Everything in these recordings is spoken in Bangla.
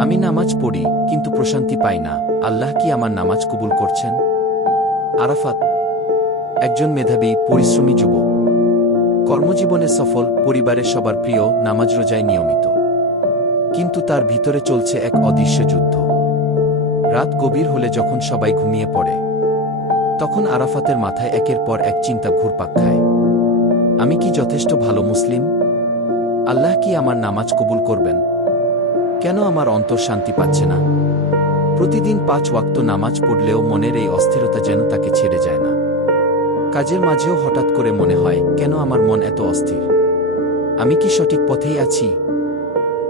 আমি নামাজ পড়ি, কিন্তু প্রশান্তি পাই না। আল্লাহ কি আমার নামাজ কবুল করছেন? আরাফাত, একজন মেধাবী, পরিশ্রমী যুবক। কর্মজীবনে সফল, পরিবারের সবার প্রিয়, নামাজ রোজায় নিয়মিত। কিন্তু তার ভিতরে চলছে এক অদৃশ্য যুদ্ধ। রাত গভীর হলে যখন সবাই ঘুমিয়ে পড়ে, তখন আরাফাতের মাথায় একের পর এক চিন্তা ঘুরপাক খায়। আমি কি যথেষ্ট ভালো মুসলিম? আল্লাহ কি আমার নামাজ কবুল করবেন? কেন আমার অন্তর শান্তি পাচ্ছে না? প্রতিদিন পাঁচ ওয়াক্ত নামাজ পড়লেও মনের এই অস্থিরতা যেন তাকে ছেড়ে যায় না। কাজের মাঝেও হঠাৎ করে মনে হয়, কেন আমার মন এত অস্থির? আমি কি সঠিক পথেই আছি?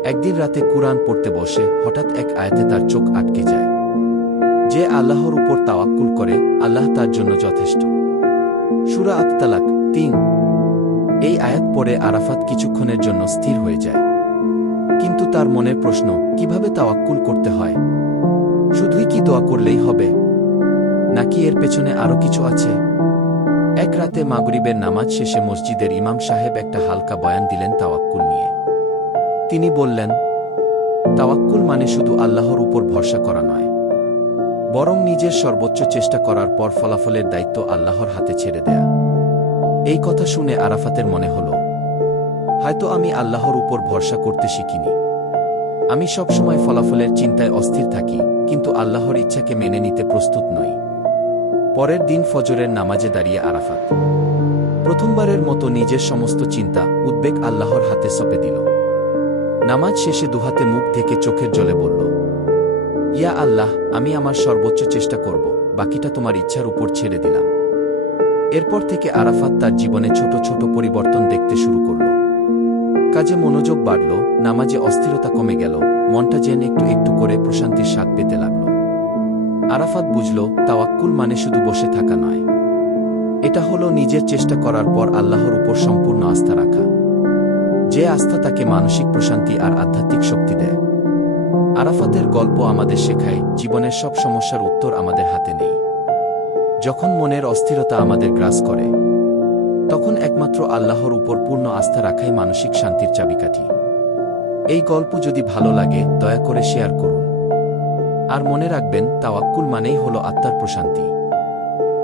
একদিন রাতে কুরআন পড়তে বসে হঠাৎ এক আয়াতে তার চোখ আটকে যায়। যে আল্লাহর উপর তাওয়াক্কুল করে, আল্লাহ তার জন্য যথেষ্ট। সুরা আত্তালাক তিন। এই আয়াত পড়ে আরাফাত কিছুক্ষণের জন্য স্থির হয়ে যায়। তার মনের প্রশ্ন, কীভাবে তাওয়াক্কুল করতে হয়? শুধুই কি দোয়া করলেই হবে? নাকি এর পেছনে আরও কিছু আছে? এক রাতে মাগরিবের নামাজ শেষে মসজিদের ইমাম সাহেব একটা হালকা বয়ান দিলেন তাওয়াক্কুল নিয়ে। তিনি বললেন, তাওয়াক্কুল মানে শুধু আল্লাহর উপর ভরসা করা নয়। বরং নিজের সর্বোচ্চ চেষ্টা করার পর ফলাফলের দায়িত্ব আল্লাহর হাতে ছেড়ে দেয়া। এই কথা শুনে আরাফাতের মনে হল, হয়তো আমি আল্লাহর উপর ভরসা করতে শিখিনি। আমি সবসময় ফলাফলের চিন্তায় অস্থির থাকি, কিন্তু আল্লাহর ইচ্ছাকে মেনে নিতে প্রস্তুত নই। পরের দিন ফজরের নামাজে দাঁড়িয়ে আরাফাত। প্রথমবারের মতো নিজের সমস্ত চিন্তা, উদ্বেগ আল্লাহর হাতে সপে দিল। নামাজ শেষে দুহাতে মুখ থেকে চোখের জলে বলল, ইয়া আল্লাহ, আমি আমার সর্বোচ্চ চেষ্টা করব, বাকিটা তোমার ইচ্ছার উপর ছেড়ে দিলাম। এরপর থেকে আরাফাত তার জীবনে ছোট ছোট পরিবর্তন দেখতে শুরু করল। কাজে মনোযোগ বাড়ল, নামাজে অস্থিরতা কমে গেল, মনটা যেন একটু একটু করে প্রশান্তির স্বাদ পেতে লাগল। আরাফাত বুঝল, তাওয়াক্কুল মানে শুধু বসে থাকা নয়। এটা হলো নিজের চেষ্টা করার পর আল্লাহর উপর সম্পূর্ণ আস্থা রাখা। যে আস্থা তাকে মানসিক প্রশান্তি আর আধ্যাত্মিক শক্তি দেয়। আরাফাতের গল্প আমাদের শেখায়, জীবনের সব সমস্যার উত্তর আমাদের হাতে নেই। যখন মনের অস্থিরতা আমাদের গ্রাস করে তখন একমাত্র আল্লাহর উপর পূর্ণ আস্থা রাখাই মানসিক শান্তির চাবিকাঠি। এই গল্প যদি ভালো লাগে, দয়া করে শেয়ার করুন। আর মনে রাখবেন, তাওয়াক্কুল মানেই হল আত্মার প্রশান্তি।